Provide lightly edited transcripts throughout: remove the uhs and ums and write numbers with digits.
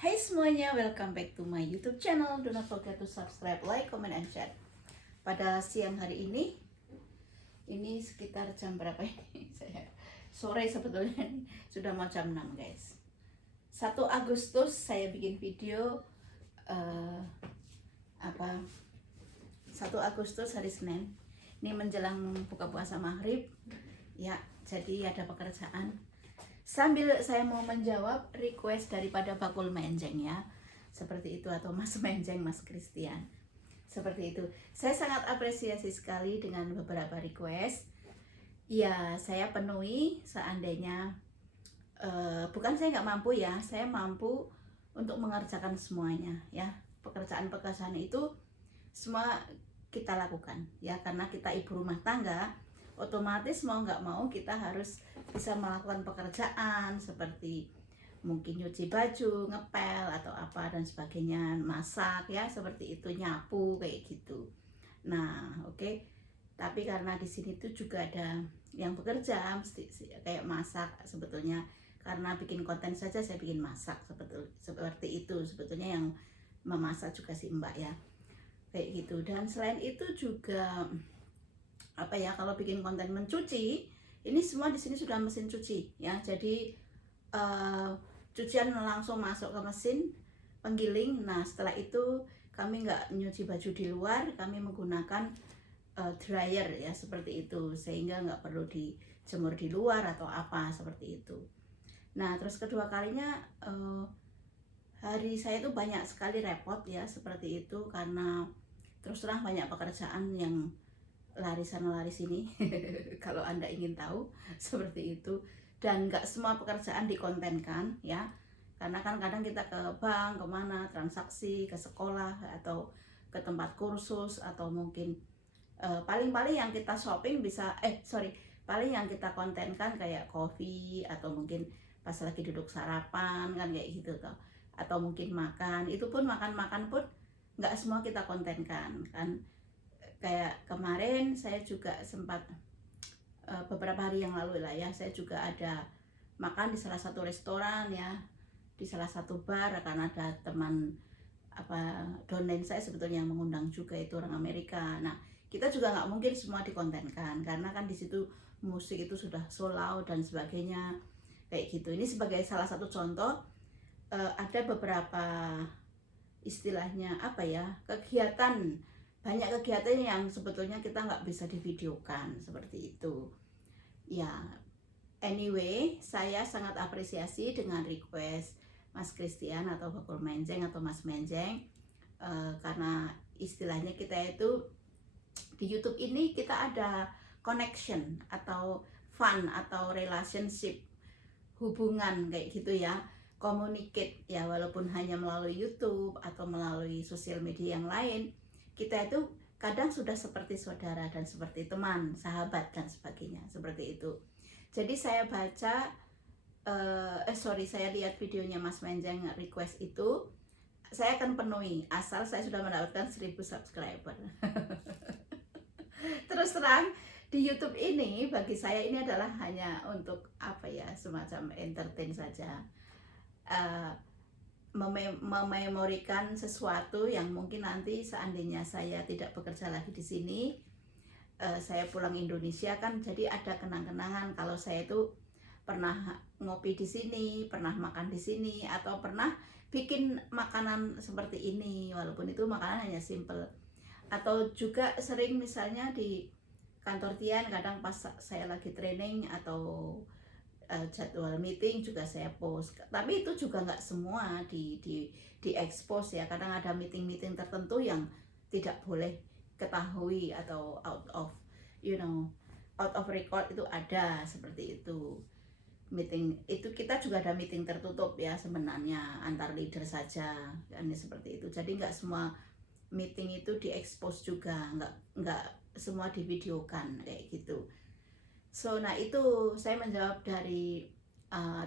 Hai semuanya, welcome back to my YouTube channel. Do not forget to subscribe, like, comment, and share. Pada siang hari ini sekitar jam berapa ini? Saya sore sebetulnya nih, sudah mau jam 6 guys. 1 Agustus saya bikin video 1 Agustus hari Senin. Ini menjelang buka puasa maghrib. Ya, jadi ada pekerjaan. Sambil saya mau menjawab request daripada Bakul Menjeng ya, seperti itu, atau Mas Menjeng, Mas Christian, seperti itu. Saya sangat apresiasi sekali dengan beberapa request. Ya, saya penuhi seandainya bukan saya nggak mampu ya, saya mampu untuk mengerjakan semuanya ya. Pekerjaan-pekerjaan itu semua kita lakukan ya, karena kita ibu rumah tangga, otomatis mau nggak mau kita harus bisa melakukan pekerjaan seperti mungkin nyuci baju, ngepel atau apa dan sebagainya, masak ya, seperti itu, nyapu kayak gitu. Nah, oke. Tapi karena di sini tuh juga ada yang bekerja, kayak masak sebetulnya, karena bikin konten saja saya bikin masak seperti itu sebetulnya, yang memasak juga si Mbak ya, kayak gitu. Dan selain itu juga apa ya, kalau bikin konten mencuci, ini semua di sini sudah mesin cuci ya, jadi cucian langsung masuk ke mesin penggiling. Nah, setelah itu kami nggak nyuci baju di luar, kami menggunakan dryer ya, seperti itu, sehingga nggak perlu dijemur di luar atau apa seperti itu. Nah, terus kedua kalinya hari saya itu banyak sekali repot ya, seperti itu, karena terus terang banyak pekerjaan yang lari sana lari sini kalau Anda ingin tahu seperti itu. Dan nggak semua pekerjaan dikontenkan ya, karena kan kadang kita ke bank, kemana, transaksi, ke sekolah atau ke tempat kursus, atau mungkin paling-paling yang kita shopping bisa paling yang kita kontenkan kayak kopi, atau mungkin pas lagi duduk sarapan kan, kayak gitu toh, atau mungkin makan, itu pun makan pun nggak semua kita kontenkan kan. Kayak kemarin saya juga sempat beberapa hari yang lalu lah ya, saya juga ada makan di salah satu restoran ya, di salah satu bar, karena ada teman downline saya sebetulnya yang mengundang juga, itu orang Amerika. Nah, kita juga nggak mungkin semua dikontenkan, karena kan di situ musik itu sudah sold out dan sebagainya, kayak gitu. Ini sebagai salah satu contoh, ada beberapa istilahnya apa ya, kegiatan, banyak kegiatan yang sebetulnya kita nggak bisa divideokan seperti itu ya. Anyway, saya sangat apresiasi dengan request Mas Christian atau Bakul Menjeng atau Mas Menjeng, karena istilahnya kita itu di YouTube ini kita ada connection atau fun atau relationship, hubungan kayak gitu ya, communicate ya, walaupun hanya melalui YouTube atau melalui sosial media yang lain, kita itu kadang sudah seperti saudara dan seperti teman, sahabat dan sebagainya, seperti itu. Jadi saya baca saya lihat videonya Mas Menjeng request itu, saya akan penuhi asal saya sudah mendapatkan 1000 subscriber. Terus terang, di YouTube ini bagi saya ini adalah hanya untuk apa ya, semacam entertain saja, mememorikan sesuatu yang mungkin nanti seandainya saya tidak bekerja lagi di sini, saya pulang Indonesia kan, jadi ada kenang-kenangan kalau saya itu pernah ngopi di sini, pernah makan di sini, atau pernah bikin makanan seperti ini, walaupun itu makanan hanya simple. Atau juga sering misalnya di kantor Tian, kadang pas saya lagi training atau jadwal meeting juga saya post. Tapi itu juga nggak semua di expose ya, kadang ada meeting tertentu yang tidak boleh ketahui atau out of record, itu ada seperti itu. Meeting itu kita juga ada meeting tertutup ya sebenarnya, antar leader saja kan, seperti itu. Jadi nggak semua meeting itu diekspos juga, nggak semua divideokan kayak gitu. So, nah itu saya menjawab dari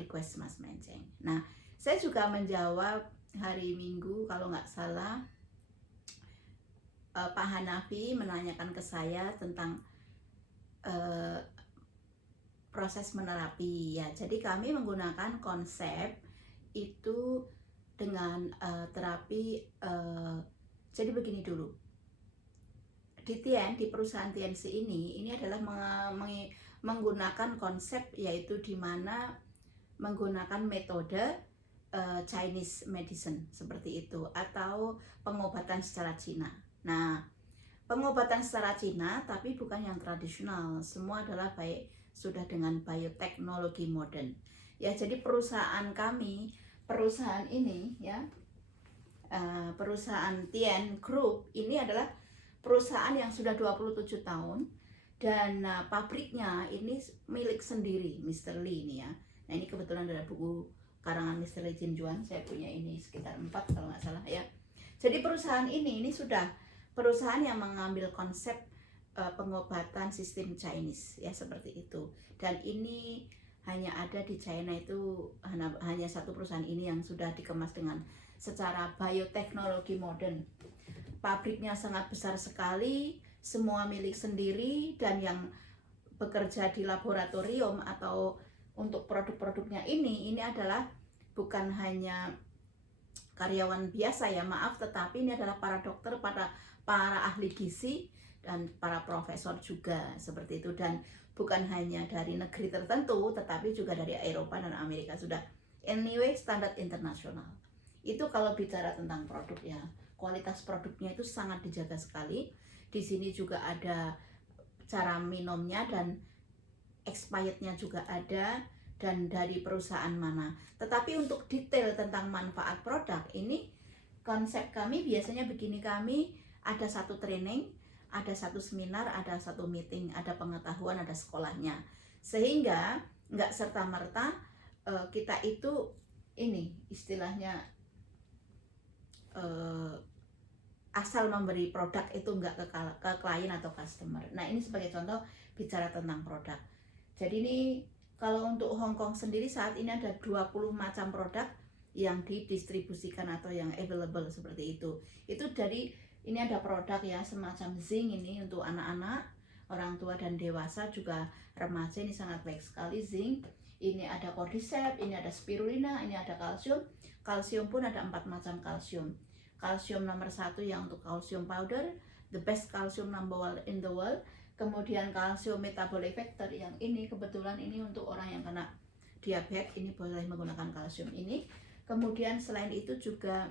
request Mas Menjeng. Nah, saya juga menjawab hari Minggu kalau nggak salah, Pak Hanafi menanyakan ke saya tentang proses menerapi ya. Jadi kami menggunakan konsep itu dengan terapi. Jadi begini dulu, di perusahaan TNC ini adalah menggunakan konsep, yaitu di mana menggunakan metode Chinese medicine seperti itu, atau pengobatan secara Cina. Nah, pengobatan secara Cina tapi bukan yang tradisional, semua adalah sudah dengan bioteknologi modern. Ya, jadi perusahaan kami, perusahaan ini ya, perusahaan Tian Group ini adalah perusahaan yang sudah 27 tahun dan pabriknya ini milik sendiri Mr. Lee ini ya. Nah, ini kebetulan ada buku karangan Mr. Lee Jin Juan, saya punya ini sekitar 4 kalau nggak salah ya. Jadi perusahaan ini sudah perusahaan yang mengambil konsep pengobatan sistem Chinese ya, seperti itu. Dan ini hanya ada di China, itu hanya satu perusahaan ini yang sudah dikemas dengan secara bioteknologi modern. Pabriknya sangat besar sekali, semua milik sendiri, dan yang bekerja di laboratorium atau untuk produk-produknya ini adalah bukan hanya karyawan biasa ya, maaf, tetapi ini adalah para dokter, para ahli gizi, dan para profesor juga seperti itu. Dan bukan hanya dari negeri tertentu, tetapi juga dari Eropa dan Amerika, sudah anyway standar internasional. Itu kalau bicara tentang produk ya, kualitas produknya itu sangat dijaga sekali. Di sini juga ada cara minumnya dan expirednya juga ada, dan dari perusahaan mana. Tetapi untuk detail tentang manfaat produk ini, konsep kami biasanya begini, kami ada satu training, ada satu seminar, ada satu meeting, ada pengetahuan, ada sekolahnya. Sehingga nggak serta-merta kita itu ini istilahnya asal memberi produk itu nggak ke klien atau customer. Nah, ini sebagai contoh bicara tentang produk. Jadi ini kalau untuk Hong Kong sendiri saat ini ada 20 macam produk yang didistribusikan atau yang available seperti itu. Itu dari ini ada produk ya semacam zinc, ini untuk anak-anak, orang tua dan dewasa, juga remaja, ini sangat baik sekali zinc. Ini ada cordyceps, ini ada spirulina, ini ada kalsium. Kalsium pun ada 4 macam kalsium. Kalsium nomor 1 yang untuk kalsium powder, the best kalsium number 1 in the world. Kemudian kalsium metabolic factor, yang ini kebetulan ini untuk orang yang kena diabetes, ini boleh menggunakan kalsium ini. Kemudian selain itu juga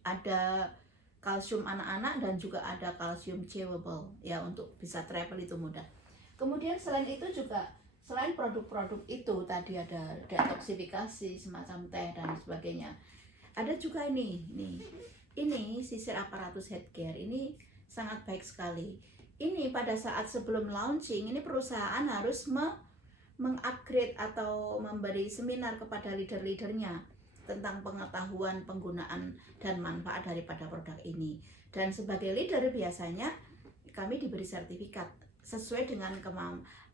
ada kalsium anak-anak dan juga ada kalsium chewable ya, untuk bisa travel itu mudah. Kemudian selain itu juga, selain produk-produk itu tadi ada detoksifikasi semacam teh dan sebagainya, ada juga ini sisir aparatus headgear, ini sangat baik sekali. Ini pada saat sebelum launching, ini perusahaan harus mengupgrade atau memberi seminar kepada leader-leadernya tentang pengetahuan, penggunaan, dan manfaat daripada produk ini. Dan sebagai leader biasanya kami diberi sertifikat sesuai dengan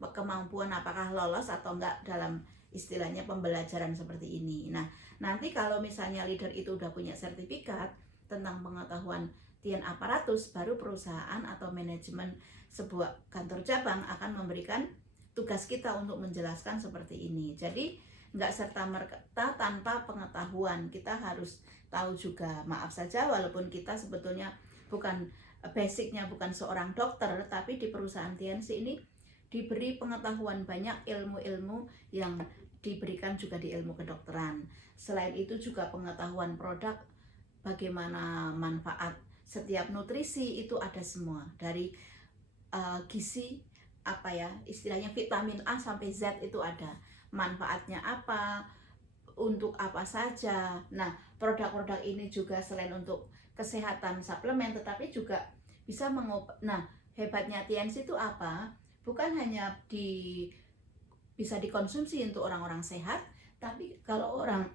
kemampuan, apakah lolos atau enggak dalam istilahnya pembelajaran seperti ini. Nah, nanti kalau misalnya leader itu udah punya sertifikat tentang pengetahuan Tian aparatus, baru perusahaan atau manajemen sebuah kantor cabang akan memberikan tugas kita untuk menjelaskan seperti ini. Jadi nggak serta-merta tanpa pengetahuan, kita harus tahu juga. Maaf saja, walaupun kita sebetulnya bukan basicnya bukan seorang dokter, tapi di perusahaan TNC ini diberi pengetahuan banyak, ilmu-ilmu yang diberikan juga di ilmu kedokteran. Selain itu juga pengetahuan produk, bagaimana manfaat setiap nutrisi itu ada semua, dari gizi apa ya istilahnya, vitamin A sampai Z itu ada, manfaatnya apa, untuk apa saja. Nah, produk-produk ini juga selain untuk kesehatan suplemen, tetapi juga bisa Nah, hebatnya TNC itu apa? Bukan hanya bisa dikonsumsi untuk orang-orang sehat, tapi kalau orang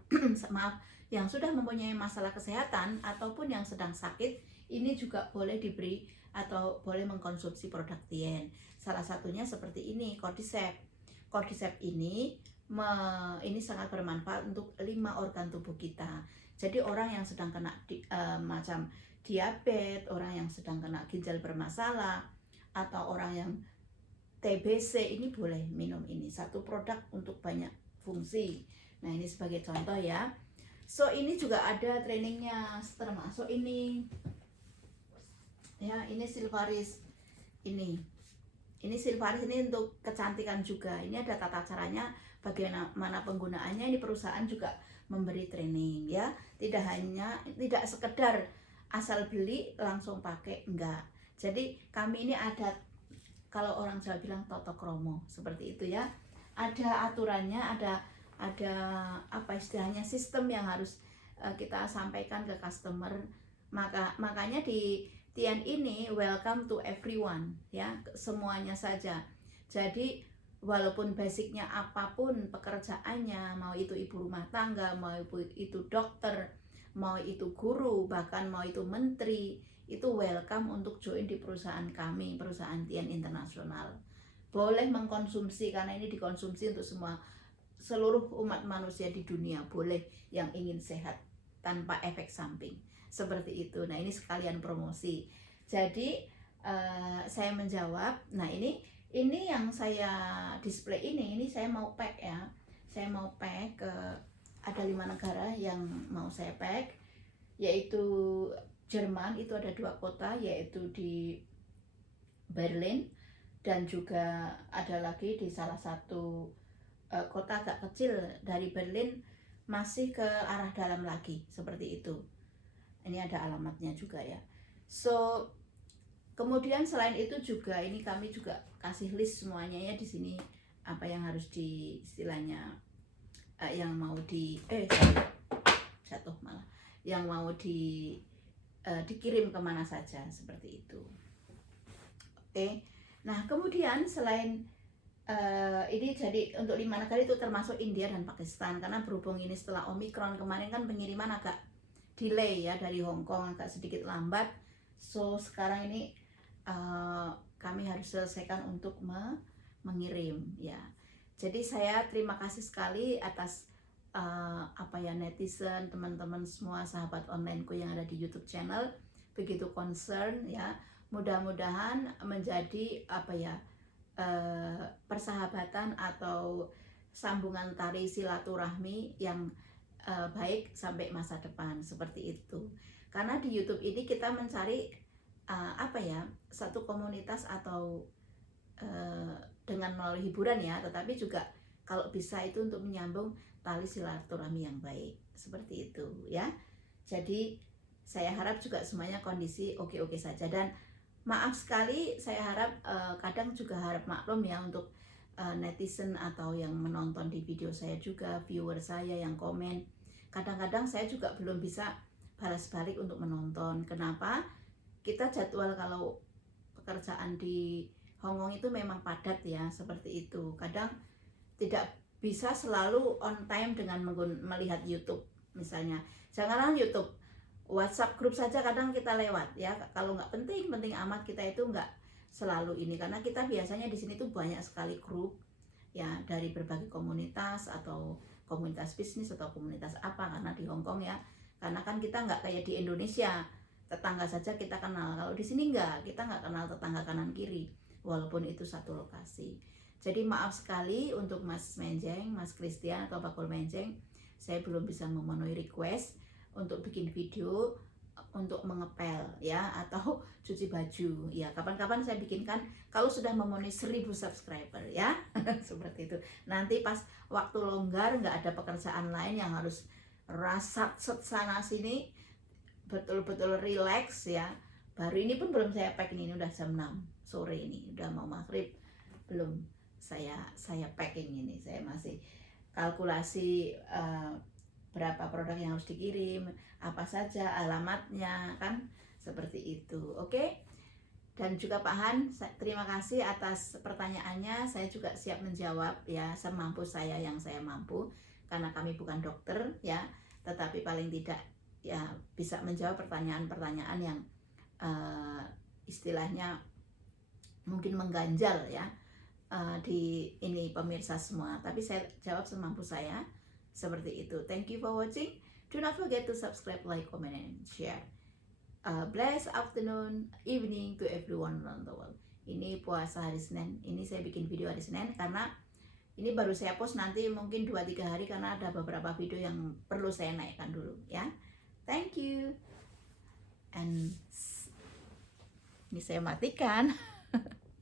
maaf, yang sudah mempunyai masalah kesehatan ataupun yang sedang sakit, ini juga boleh diberi atau boleh mengkonsumsi produk Tien. Salah satunya seperti ini, cordyceps. Cordyceps ini sangat bermanfaat untuk 5 organ tubuh kita. Jadi orang yang sedang kena macam diabetes, orang yang sedang kena ginjal bermasalah, atau orang yang TBC, ini boleh minum ini. Satu produk untuk banyak fungsi. Nah, ini sebagai contoh ya. So ini juga ada trainingnya, termasuk ini ya, ini Silvaris ini Silvaris ini untuk kecantikan juga. Ini ada tata caranya, bagaimana penggunaannya. Ini perusahaan juga memberi training ya, tidak sekedar asal beli langsung pakai, enggak. Jadi kami ini ada, kalau orang Jawa bilang toto kromo, seperti itu ya. Ada aturannya, ada apa istilahnya, sistem yang harus kita sampaikan ke customer. Makanya di Tian ini welcome to everyone ya, semuanya saja. Jadi walaupun basicnya apapun pekerjaannya, mau itu ibu rumah tangga, mau itu dokter, mau itu guru, bahkan mau itu menteri, itu welcome untuk join di perusahaan kami, perusahaan Tian Internasional. Boleh mengkonsumsi, karena ini dikonsumsi untuk seluruh umat manusia di dunia, boleh, yang ingin sehat tanpa efek samping, seperti itu. Nah ini sekalian promosi. Jadi saya menjawab. Nah ini yang saya display ini saya mau pack ya. Saya mau pack ke, ada 5 negara yang mau saya pack, yaitu Jerman, itu ada 2 kota, yaitu di Berlin, dan juga ada lagi di salah satu kota agak kecil dari Berlin, masih ke arah dalam lagi, seperti itu. Ini ada alamatnya juga ya. So kemudian selain itu juga ini kami juga kasih list semuanya ya di sini, apa yang harus di istilahnya yang mau di jatuh malah, yang mau dikirim kemana saja, seperti itu. Oke. Nah kemudian selain ini, jadi untuk 5 negara itu termasuk India dan Pakistan, karena berhubung ini setelah Omicron kemarin kan pengiriman agak delay ya, dari Hong Kong agak sedikit lambat. So sekarang ini kami harus selesaikan untuk mengirim ya. Jadi saya terima kasih sekali atas netizen, teman-teman semua, sahabat onlineku yang ada di YouTube channel, begitu concern ya. Mudah-mudahan menjadi persahabatan atau sambungan tali silaturahmi yang baik sampai masa depan, seperti itu. Karena di YouTube ini kita mencari satu komunitas atau dengan melalui hiburan ya, tetapi juga kalau bisa itu untuk menyambung tali silaturahmi yang baik, seperti itu ya. Jadi saya harap juga semuanya kondisi oke-oke saja, dan maaf sekali, saya harap kadang juga harap maklum ya untuk netizen atau yang menonton di video saya juga, viewer saya yang komen. Kadang-kadang saya juga belum bisa balas balik untuk menonton. Kenapa? Kita jadwal kalau pekerjaan di Hongkong itu memang padat ya, seperti itu. Kadang tidak bisa selalu on time dengan melihat YouTube misalnya. Janganlah YouTube, WhatsApp grup saja kadang kita lewat ya. Kalau nggak penting amat, kita itu nggak selalu ini, karena kita biasanya di sini tuh banyak sekali grup ya, dari berbagai komunitas, atau komunitas bisnis atau komunitas apa, karena di Hong Kong ya, karena kan kita nggak kayak di Indonesia, tetangga saja kita kenal. Kalau di sini nggak, kita nggak kenal tetangga kanan kiri walaupun itu satu lokasi. Jadi maaf sekali untuk Mas Menjeng, Mas Christian atau Pak Kul Menjeng, saya belum bisa memenuhi request untuk bikin video untuk mengepel ya, atau cuci baju ya. Kapan-kapan saya bikinkan kalau sudah memenuhi 1000 subscriber ya. Seperti itu. Nanti pas waktu longgar, nggak ada pekerjaan lain yang harus rasat sana sini, betul-betul relax ya. Baru ini pun belum saya pack, ini udah jam 6 sore, ini udah mau maghrib, belum saya packing ini. Saya masih kalkulasi berapa produk yang harus dikirim, apa saja alamatnya, kan seperti itu. Oke. Dan juga Pak Han, terima kasih atas pertanyaannya. Saya juga siap menjawab ya, semampu saya yang saya mampu, karena kami bukan dokter ya, tetapi paling tidak ya bisa menjawab pertanyaan-pertanyaan yang istilahnya mungkin mengganjal ya di ini pemirsa semua, tapi saya jawab semampu saya, seperti itu. Thank you for watching. Do not forget to subscribe, like, comment, and share. Blessed afternoon, evening to everyone around the world. Ini puasa hari Senin. Ini saya bikin video hari Senin karena Ini baru saya post nanti mungkin 2-3 hari karena ada beberapa video yang perlu saya naikkan dulu ya. Thank you. And ini saya matikan.